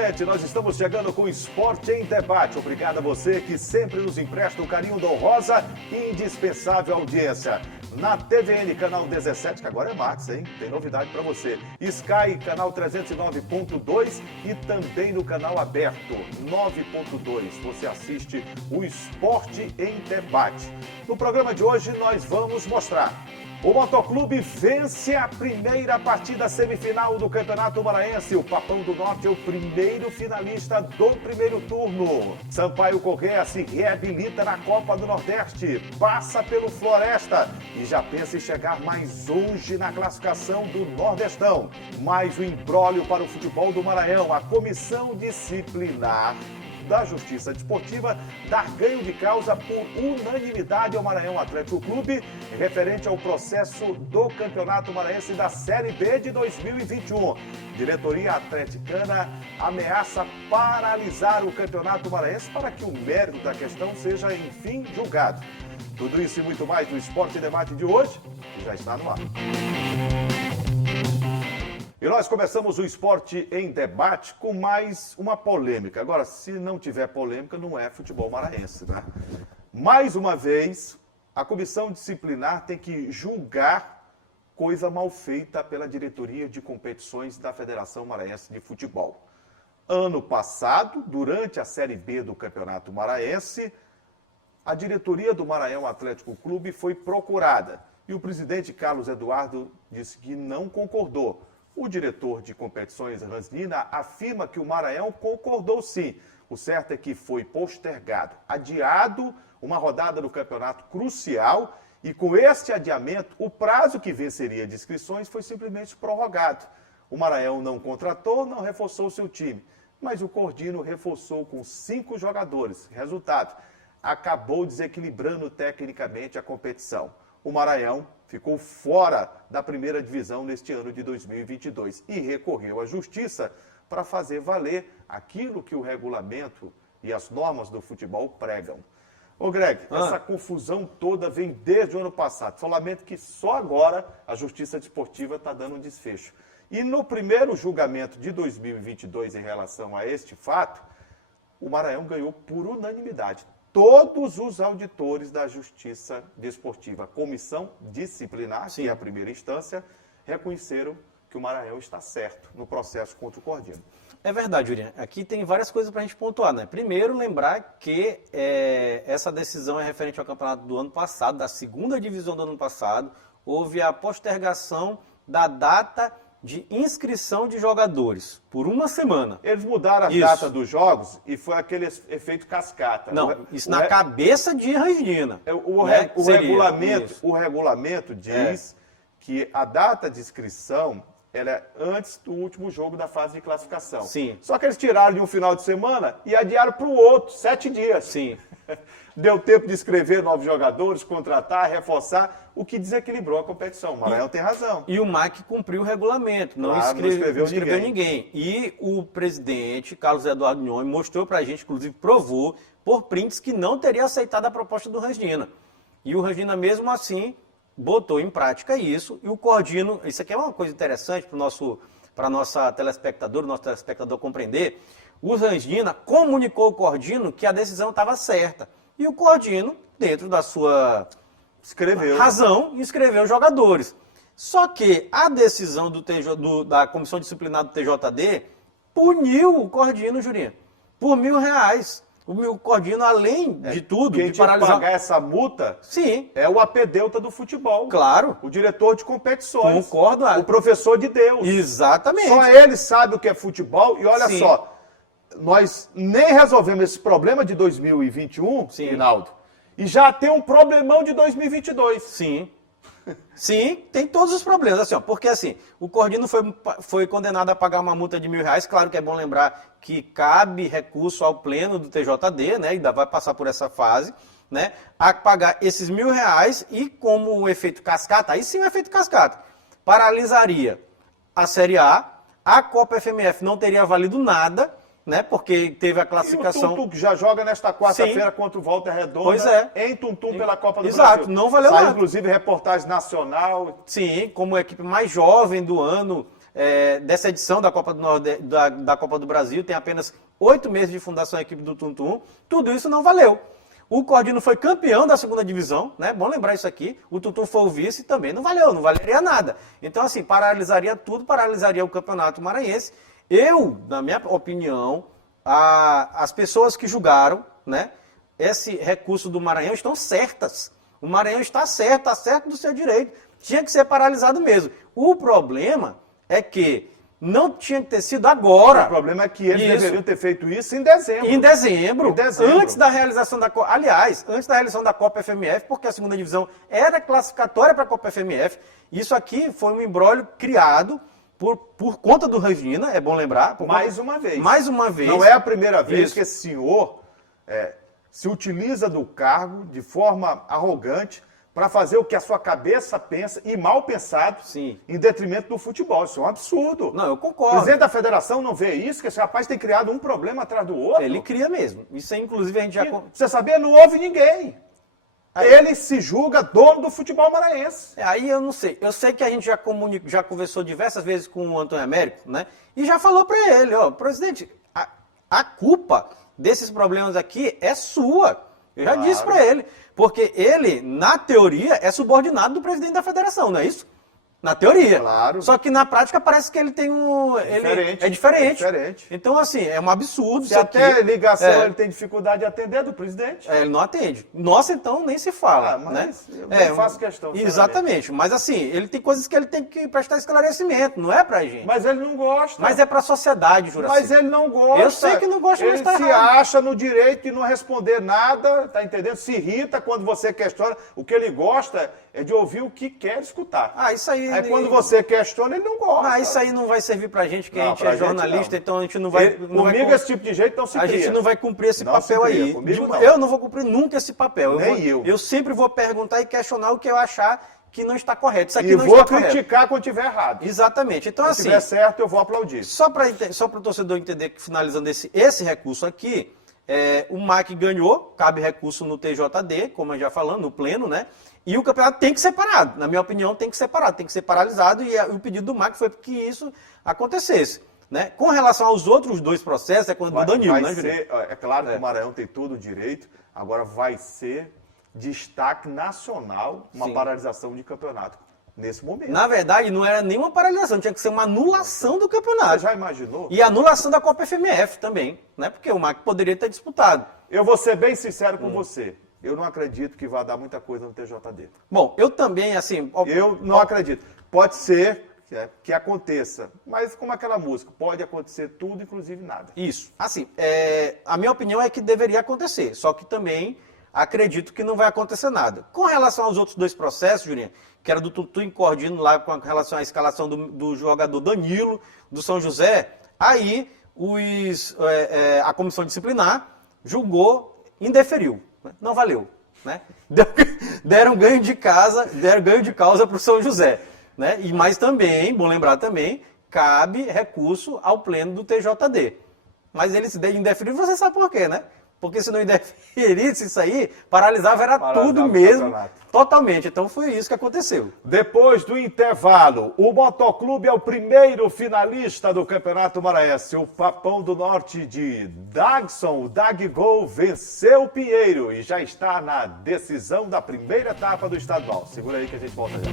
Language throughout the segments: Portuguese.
gente, nós estamos chegando com o Esporte em Debate. Obrigado a você que sempre nos empresta o carinho da honrosa e indispensável audiência. Na TVN, canal 17, que agora é Max, hein? Tem novidade para você. Sky, canal 309.2 e também no canal aberto 9.2. Você assiste o Esporte em Debate. No programa de hoje, nós vamos mostrar: o Motoclube vence a primeira partida semifinal do Campeonato Maranhense. O Papão do Norte é o primeiro finalista do primeiro turno. Sampaio Corrêa se reabilita na Copa do Nordeste, passa pelo Floresta e já pensa em chegar mais longe na classificação do Nordestão. Mais um imbróglio para o futebol do Maranhão. A comissão disciplinar da Justiça Desportiva dar ganho de causa por unanimidade ao Maranhão Atlético Clube referente ao processo do Campeonato Maranhense da Série B de 2021. Diretoria atleticana ameaça paralisar o Campeonato Maranhense para que o mérito da questão seja, enfim, julgado. Tudo isso e muito mais no Esporte e Debate de hoje, que já está no ar. E nós começamos o Esporte em Debate com mais uma polêmica. Agora, se não tiver polêmica, não é futebol maranhense, né? Mais uma vez, a comissão disciplinar tem que julgar coisa mal feita pela diretoria de competições da Federação Maranhense de Futebol. Ano passado, durante a Série B do Campeonato Maranhense, a diretoria do Maranhão Atlético Clube foi procurada e o presidente Carlos Eduardo disse que não concordou. O diretor de competições, Ransnina, afirma que o Maranhão concordou sim. O certo é que foi postergado, adiado uma rodada do campeonato crucial e com este adiamento, o prazo que venceria de inscrições foi simplesmente prorrogado. O Maranhão não contratou, não reforçou seu time, mas o Cordino reforçou com 5 jogadores. Resultado, acabou desequilibrando tecnicamente a competição. O Maranhão ficou fora da primeira divisão neste ano de 2022 e recorreu à justiça para fazer valer aquilo que o regulamento e as normas do futebol pregam. Ô Greg, essa confusão toda vem desde o ano passado. Só lamento que só agora a Justiça Desportiva está dando um desfecho. E no primeiro julgamento de 2022 em relação a este fato, o Maranhão ganhou por unanimidade. Todos os auditores da Justiça Desportiva, a comissão disciplinar, que é a primeira instância, reconheceram que o Maranhão está certo no processo contra o Cordino. É verdade, Julian. Aqui tem várias coisas para a gente pontuar, né? Primeiro, lembrar que essa decisão é referente ao campeonato do ano passado, da segunda divisão do ano passado. Houve a postergação da data de inscrição de jogadores por uma semana. Eles mudaram a data dos jogos e foi aquele efeito cascata. Não, isso na cabeça de Ransnina. O regulamento diz que a data de inscrição ela é antes do último jogo da fase de classificação. Sim. Só que eles tiraram de um final de semana e adiaram para o outro, 7 dias. Sim. Deu tempo de escrever novos jogadores, contratar, reforçar, o que desequilibrou a competição. O Maranhão tem razão. E o MAC cumpriu o regulamento, não escreveu ninguém. E o presidente, Carlos Eduardo Nhonho, mostrou pra gente, inclusive provou, por prints, que não teria aceitado a proposta do Ransnina. E o Ransnina, mesmo assim, botou em prática isso. E o Cordino, isso aqui é uma coisa interessante para a nossa telespectador, o nosso telespectador compreender. O Ransnina comunicou ao Cordino que a decisão estava certa. E o Cordino, dentro da sua razão, inscreveu os jogadores. Só que a decisão da Comissão Disciplinar do TJD puniu o Cordino, Jurinha, por R$1.000. O Cordino, além de tudo, quem tinha que pagar essa multa é o apedeuta do futebol. Claro. O diretor de competições. Concordo. O professor de Deus. Exatamente. Só ele sabe o que é futebol. E olha só, nós nem resolvemos esse problema de 2021, Rinaldo, e já tem um problemão de 2022. Sim, tem todos os problemas, assim, ó, porque assim, o Cordino foi condenado a pagar uma multa de R$1.000, claro que é bom lembrar que cabe recurso ao pleno do TJD, né, ainda vai passar por essa fase, né, a pagar esses R$1.000 e como o efeito cascata, aí sim o efeito cascata, paralisaria a Série A Copa FMF não teria valido nada, né? Porque teve a classificação... E o Tum Tum, que já joga nesta quarta-feira contra o Volta Redonda, em Tum Tum pela Copa do Brasil. Exato, não valeu nada. Inclusive reportagem nacional. Sim, como a equipe mais jovem do ano, dessa edição da Copa da Copa do Brasil, tem apenas 8 meses de fundação a equipe do Tum Tum, tudo isso não valeu. O Cordino foi campeão da segunda divisão, né? Bom lembrar isso aqui. O Tum Tum foi o vice, também não valeu, não valeria nada. Então, assim, paralisaria tudo, paralisaria o Campeonato Maranhense. Eu, na minha opinião, as pessoas que julgaram, né, esse recurso do Maranhão estão certas. O Maranhão está certo do seu direito. Tinha que ser paralisado mesmo. O problema é que não tinha que ter sido agora. O problema é que eles deveriam ter feito isso em dezembro. Em dezembro. Antes da realização da Copa. Aliás, antes da realização da Copa FMF, porque a segunda divisão era classificatória para a Copa FMF. Isso aqui foi um imbróglio criado por conta do Regina, é bom lembrar. Mais uma vez. Mais uma vez. Não é a primeira vez que esse senhor se utiliza do cargo de forma arrogante para fazer o que a sua cabeça pensa, e mal pensado, sim, em detrimento do futebol. Isso é um absurdo. Não, eu concordo. O presidente da federação não vê isso, que esse rapaz tem criado um problema atrás do outro. Ele cria mesmo. Isso aí, inclusive, a gente já... Você sabia? Não houve ninguém. Ele se julga dono do futebol maranhense. Aí eu não sei. Eu sei que a gente já conversou diversas vezes com o Antônio Américo, né? E já falou para ele, ó, presidente, a culpa desses problemas aqui é sua. Eu já disse para ele. Porque ele, na teoria, é subordinado do presidente da federação, não é isso? Na teoria. Claro. Só que na prática parece que ele tem um... É diferente. Então, assim, é um absurdo. Se até ligação ele tem dificuldade de atender do presidente. Ele não atende. Nossa, então, nem se fala. Mas né? Eu faço questão. Exatamente. Mas, assim, ele tem coisas que ele tem que prestar esclarecimento. Não é pra gente. Mas ele não gosta. Mas é pra sociedade, Juraci. Mas ele não gosta. Eu sei que não gosta, mas tá errado. Ele se acha no direito de não responder nada, tá entendendo? Se irrita quando você questiona. O que ele gosta é de ouvir o que quer escutar. Isso aí... Quando você questiona, ele não gosta. Isso aí não vai servir pra gente, que a gente é jornalista, então a gente não vai... Comigo esse tipo de jeito não se cria. A gente não vai cumprir esse papel aí. Comigo, não. Eu não vou cumprir nunca esse papel. Nem eu. Eu sempre vou perguntar e questionar o que eu achar que não está correto. Isso aqui e não vou está criticar correto. quando estiver errado. Exatamente. Então, se estiver certo, eu vou aplaudir. Só para o torcedor entender que, finalizando esse recurso aqui, o MAC ganhou, cabe recurso no TJD, como eu já falando, no pleno, né? E o campeonato tem que ser parado. Na minha opinião, tem que ser parado, tem que ser paralisado. E o pedido do MAC foi que isso acontecesse. Né? Com relação aos outros dois processos, é quando do Danilo, né, Juninho? É claro que o Maranhão tem todo o direito, agora vai ser destaque nacional uma paralisação de campeonato. Nesse momento. Na verdade, não era nenhuma paralisação, tinha que ser uma anulação do campeonato. Você já imaginou? E anulação da Copa FMF também, né? Porque o MAC poderia ter disputado. Eu vou ser bem sincero com você. Eu não acredito que vai dar muita coisa no TJD. Bom, eu também, assim... Eu não acredito. Pode ser que aconteça, mas como aquela música, pode acontecer tudo, inclusive nada. Isso. Assim, a minha opinião é que deveria acontecer, só que também acredito que não vai acontecer nada. Com relação aos outros dois processos, Juninho, que era do Tutu e Cordino lá com relação à escalação do jogador Danilo, do São José, aí a comissão disciplinar julgou, indeferiu. Não valeu. Né? Deram ganho de causa para o São José. Né? Mas também, bom lembrar também, cabe recurso ao pleno do TJD. Mas ele se indeferiu, você sabe por quê, né? Porque se não indeferisse isso aí, paralisava tudo mesmo, totalmente. Então foi isso que aconteceu. Depois do intervalo, o Motoclube é o primeiro finalista do Campeonato Maranhense. O Papão do Norte de Dagson, o Daggol, venceu o Pinheiro e já está na decisão da primeira etapa do estadual. Segura aí que a gente volta já.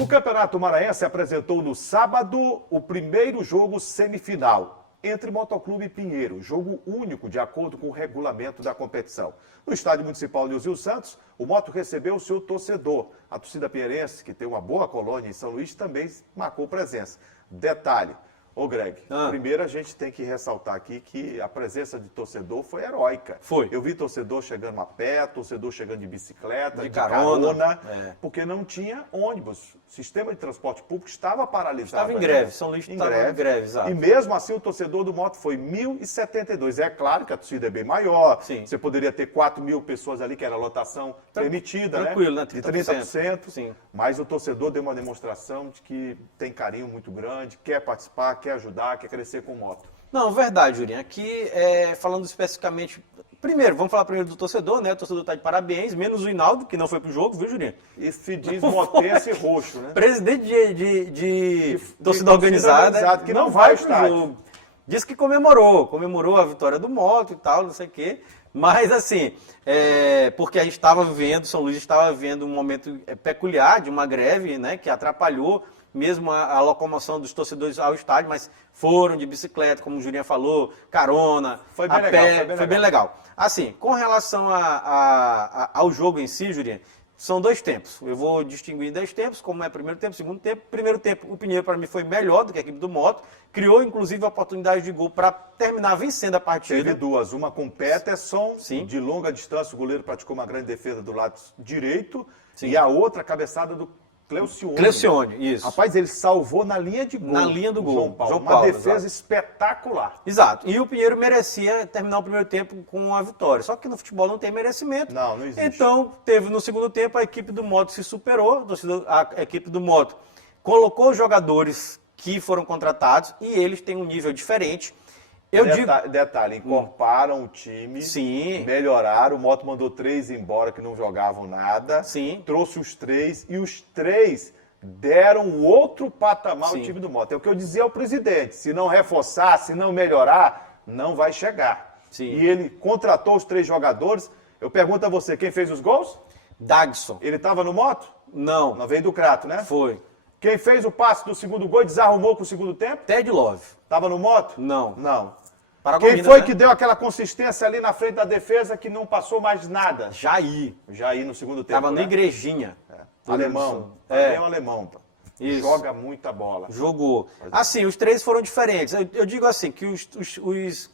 O Campeonato Maranhense apresentou no sábado o primeiro jogo semifinal entre Motoclube e Pinheiro, jogo único de acordo com o regulamento da competição. No estádio municipal Nilzio Santos, o Moto recebeu o seu torcedor. A torcida pinheirense, que tem uma boa colônia em São Luís, também marcou presença. Detalhe, Greg, primeiro a gente tem que ressaltar aqui que a presença de torcedor foi heróica. Foi. Eu vi torcedor chegando a pé, torcedor chegando de bicicleta, de carona, porque não tinha ônibus. O sistema de transporte público estava paralisado. Estava em greve, São Luís estava em greve, exato. E mesmo assim o torcedor do Moto foi 1.072. É claro que a torcida é bem maior, sim. Você poderia ter 4.000 pessoas ali, que era a lotação permitida, tranquilo, né? De 30%. Sim. Mas o torcedor deu uma demonstração de que tem carinho muito grande, quer participar, quer ajudar, quer crescer com o Moto. Não, verdade, Jurinho. Aqui, falando especificamente, Primeiro, vamos falar primeiro do torcedor, né? O torcedor tá de parabéns, menos o Hinaldo, que não foi pro jogo, viu, Juninho? E se diz motense roxo, né? Presidente de torcida organizada que não vai pro jogo. Diz que comemorou a vitória do Moto e tal, não sei o quê. Mas, assim, porque a gente estava vivendo, São Luís estava vivendo um momento peculiar de uma greve, né? Que atrapalhou mesmo a locomoção dos torcedores ao estádio, mas foram de bicicleta, como o Juninho falou, carona, foi bem a legal, pé, foi bem legal. Assim, com relação ao jogo em si, Juninho, são 2 tempos. Eu vou distinguir em 2 tempos, como é primeiro tempo, segundo tempo. Primeiro tempo, o Pinheiro para mim foi melhor do que a equipe do Moto, criou inclusive a oportunidade de gol para terminar vencendo a partida. Teve 2, uma com Peterson, Sim. de longa distância, o goleiro praticou uma grande defesa do lado direito, Sim. E a outra cabeçada do Cleucione. Cleucione, isso. Rapaz, ele salvou na linha de gol. Na linha do gol. João Paulo. João Paulo, uma defesa exato. espetacular. Exato. E o Pinheiro merecia terminar o primeiro tempo com a vitória. Só que no futebol não tem merecimento. Não existe. Então, teve no segundo tempo, a equipe do Moto se superou, a equipe do Moto colocou os jogadores que foram contratados e eles têm um nível diferente. Detalhe, encorparam o time, Sim. melhoraram, o Moto mandou 3 embora que não jogavam nada, Sim. trouxe os 3 e os 3 deram outro patamar ao time do Moto. É o que eu dizia ao presidente, se não reforçar, se não melhorar, não vai chegar. Sim. E ele contratou os 3 jogadores. Eu pergunto a você, quem fez os gols? Dagson. Ele estava no Moto? Não. Não veio do Crato, né? Foi. Quem fez o passe do segundo gol e desarrumou para o segundo tempo? Ted Love. Estava no Moto? Não. Não. Paragominas, Quem foi né? que deu aquela consistência ali na frente da defesa que não passou mais nada? Jair. Jair no segundo tempo, Tava né? na Igrejinha. Alemão. É. É um alemão, pá. Isso. Joga muita bola. Jogou. Assim, os 3 foram diferentes. Eu digo assim, que os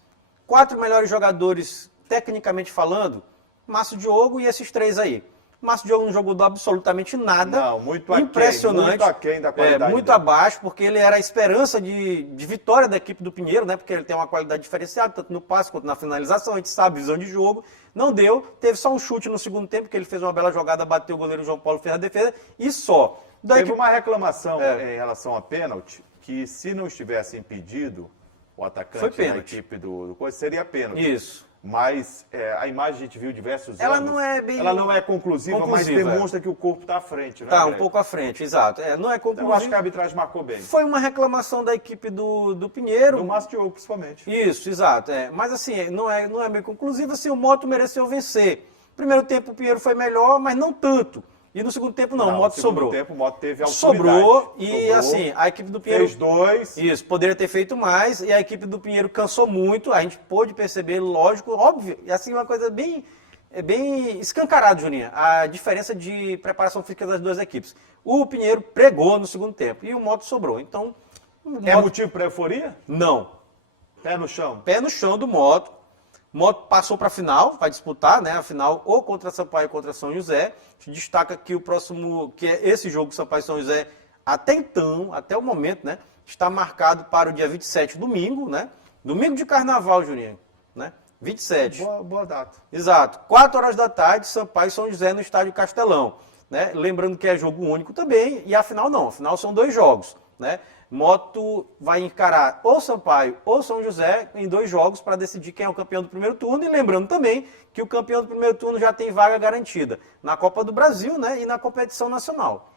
4 melhores jogadores, tecnicamente falando, Márcio Diogo e esses 3 aí. Márcio Diogo não jogou absolutamente nada. Não, muito aquém. Impressionante. Muito aquém da qualidade muito dele. abaixo, porque ele era a esperança de vitória da equipe do Pinheiro, né? Porque ele tem uma qualidade diferenciada, tanto no passe quanto na finalização. A gente sabe, visão de jogo. Não deu. Teve só um chute no segundo tempo, que ele fez uma bela jogada, bateu o goleiro João Paulo, fez a defesa. E só. Teve uma reclamação em relação a pênalti, que se não estivesse impedido o atacante da equipe do coisa, seria pênalti. Isso. Mas a imagem a gente viu diversos Ela anos. não é bem... Ela não é conclusiva, mas demonstra que o corpo está à frente, né? Tá, um pouco à frente, exato. Não é conclusiva. Então, eu acho que a arbitragem marcou bem. Foi uma reclamação da equipe do Pinheiro. Do Márcio Diogo, principalmente. Isso, exato. Mas assim, não é bem conclusivo. Assim, o Moto mereceu vencer. Primeiro tempo o Pinheiro foi melhor, mas não tanto. E no segundo tempo não, o Moto sobrou. No segundo tempo o Moto teve autoridade. Sobrou e assim, a equipe do Pinheiro... Fez 2. Isso, poderia ter feito mais e a equipe do Pinheiro cansou muito. A gente pôde perceber, lógico, óbvio. E assim, uma coisa bem escancarada, Juninho, a diferença de preparação física das 2 equipes. O Pinheiro pregou no segundo tempo e o Moto sobrou. Então... motivo para euforia? Não. Pé no chão? Pé no chão do Moto. Moto passou para a final, vai disputar, né? A final ou contra Sampaio ou contra São José. A gente destaca que o próximo, que é esse jogo Sampaio e São José, até então, até o momento, né? Está marcado para o dia 27, domingo, né? Domingo de carnaval, Juninho, né? 27. Boa data. Exato. 4 horas da tarde, Sampaio e São José no Estádio Castelão, né? Lembrando que é jogo único também, e a final não. A final são 2 jogos, né? Moto vai encarar ou Sampaio ou São José em 2 jogos para decidir quem é o campeão do primeiro turno. E lembrando também que o campeão do primeiro turno já tem vaga garantida na Copa do Brasil, né, e na competição nacional.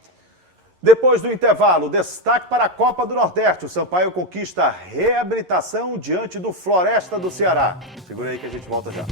Depois do intervalo, destaque para a Copa do Nordeste. O Sampaio conquista a reabilitação diante do Floresta do Ceará. Segura aí que a gente volta já.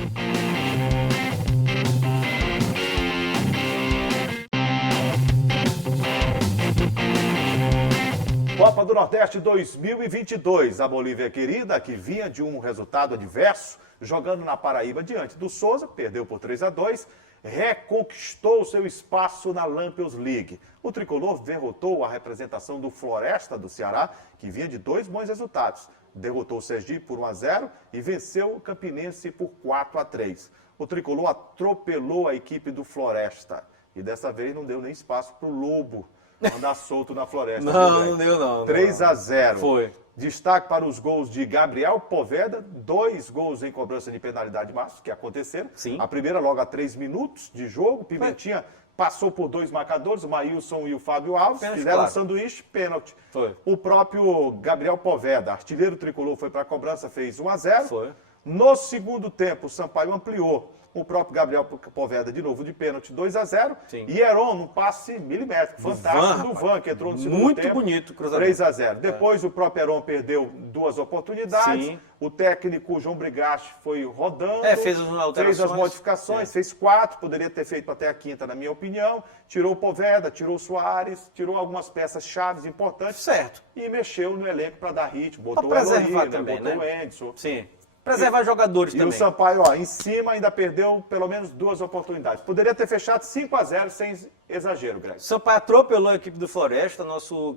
Copa do Nordeste 2022. A Bolívia querida, que vinha de um resultado adverso, jogando na Paraíba diante do Souza, perdeu por 3-2, reconquistou seu espaço na Lampions League. O tricolor derrotou a representação do Floresta do Ceará, que vinha de 2 bons resultados. Derrotou o Sergipe por 1-0 e venceu o Campinense por 4-3. O tricolor atropelou a equipe do Floresta e dessa vez não deu nem espaço para o Lobo andar solto na Floresta. Não deu não. 3-0. Foi. Destaque para os gols de Gabriel Poveda, 2 gols em cobrança de penalidade máxima, que aconteceram. Sim. A primeira logo a 3 minutos de jogo, Pimentinha passou por 2 marcadores, o Maílson e o Fábio Alves, Pênalti, fizeram claro. um sanduíche, pênalti. Foi. O próprio Gabriel Poveda, artilheiro tricolor, foi para a cobrança, fez 1-0. Foi. No segundo tempo, o Sampaio ampliou. O próprio Gabriel Poveda, de novo, de pênalti, 2-0. Sim. E Heron, num passe milimétrico, fantástico do Van, que entrou no segundo tempo. Muito bonito o cruzamento. 3-0. Depois, o próprio Heron perdeu 2 oportunidades. Sim. O técnico João Brigache foi rodando. Fez as alterações. Fez as modificações, fez 4. Poderia ter feito até a 5ª, na minha opinião. Tirou o Poveda, tirou o Soares, tirou algumas peças chaves importantes. Certo. E mexeu no elenco para dar ritmo. Botou pra o Eloy, também, botou né? o Edson. Sim. Preservar jogadores também. E o Sampaio, em cima, ainda perdeu pelo menos 2 oportunidades. Poderia ter fechado 5-0 sem exagero, Greg. O Sampaio atropelou a equipe do Floresta.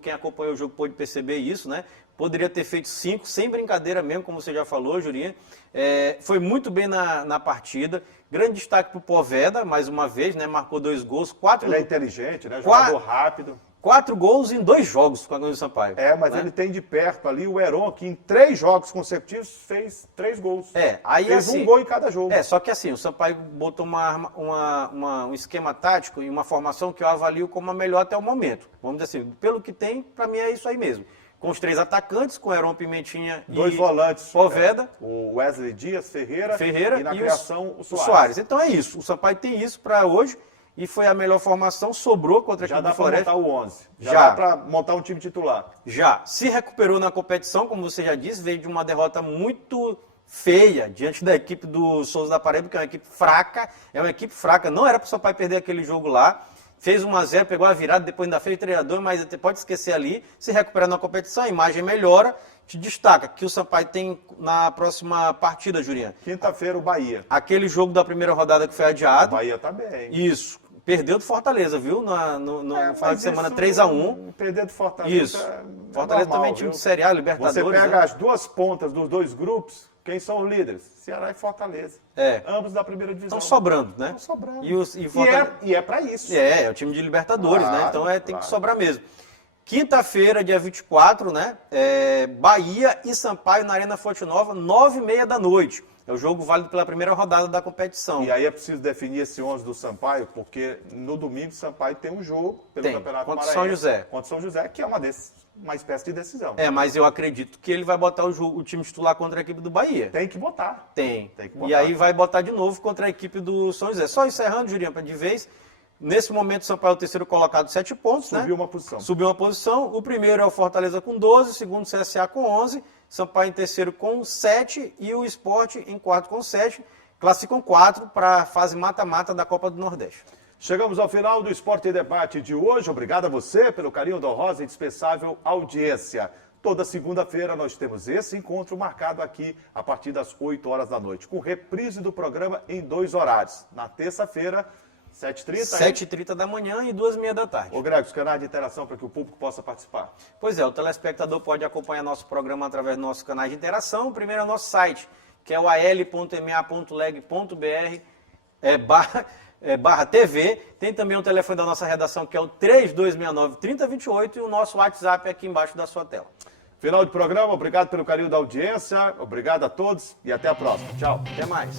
Quem acompanhou o jogo pôde perceber isso, né? Poderia ter feito 5, sem brincadeira mesmo, como você já falou, Jurinha. Foi muito bem na partida. Grande destaque para o Poveda, mais uma vez, né? Marcou 2 gols. Ele é inteligente, né? Jogador rápido. 4 gols em 2 jogos com a do Sampaio. Mas né? ele tem de perto ali o Heron, que em 3 jogos consecutivos fez 3 gols. Aí fez assim, 1 gol em cada jogo. Só que assim, o Sampaio botou um esquema tático e uma formação que eu avalio como a melhor até o momento. Vamos dizer assim, pelo que tem, para mim é isso aí mesmo. Com os 3 atacantes, com Heron, Pimentinha 2 e volantes. Poveda. O Wesley Dias, Ferreira e na criação o Soares. Soares. Então é isso. O Sampaio tem isso para hoje. E foi a melhor formação, sobrou contra a equipe do Floresta. Já dá para montar o 11. Já dá para montar um time titular. Já. Se recuperou na competição, como você já disse, veio de uma derrota muito feia diante da equipe do Souza da Paraíba, que é uma equipe fraca. Não era para o Sampaio perder aquele jogo lá. Fez 1-0, pegou a virada, depois ainda fez o treinador, mas pode esquecer ali. Se recuperar na competição, a imagem melhora. Te destaca que o Sampaio tem na próxima partida, Jurinha. Quinta-feira, o Bahia. Aquele jogo da primeira rodada que foi adiado. O Bahia tá bem. Isso. Perdeu do Fortaleza, viu? No final de semana, 3-1. Perder do Fortaleza. Isso. Fortaleza normal, também é time de Série A, Libertadores. Você pega, né? as 2 pontas dos 2 grupos, quem são os líderes? Ceará e Fortaleza. Ambos da primeira divisão. Estão sobrando, né? Estão sobrando. E é para isso. É o time de Libertadores, né? Então tem que sobrar mesmo. Quinta-feira, dia 24, né? Bahia e Sampaio na Arena Fonte Nova, 9h30 da noite. É o jogo válido pela primeira rodada da competição. E aí é preciso definir esse 11 do Sampaio, porque no domingo o Sampaio tem um jogo pelo Campeonato contra Maranhense. São José. Contra São José, que é uma espécie de decisão. Mas eu acredito que ele vai botar o time titular contra a equipe do Bahia. Tem que botar. Tem que botar. E aí vai botar de novo contra a equipe do São José. Só encerrando, Jurinha, de vez. Nesse momento, o Sampaio é o terceiro colocado, 7 pontos, né? Subiu uma posição. Subiu uma posição. O primeiro é o Fortaleza com 12, o segundo o CSA com 11, Sampaio em terceiro com 7 e o Sport em quarto com 7. Classificam 4 para a fase mata-mata da Copa do Nordeste. Chegamos ao final do Esporte em Debate de hoje. Obrigado a você pelo carinho da honrosa e dispensável audiência. Toda segunda-feira nós temos esse encontro marcado aqui a partir das 8 horas da noite, com reprise do programa em 2 horários. Na terça-feira, 7h30? 7h30 da manhã e 2h30 da tarde. Ô Greg, os canais de interação para que o público possa participar. Pois é, o telespectador pode acompanhar nosso programa através do nosso canal de interação. Primeiro é o nosso site, que é o al.ma.leg.br /barra TV. Tem também o telefone da nossa redação, que é o 3269-3028 e o nosso WhatsApp aqui embaixo da sua tela. Final de programa, obrigado pelo carinho da audiência, obrigado a todos e até a próxima. Tchau. Até mais.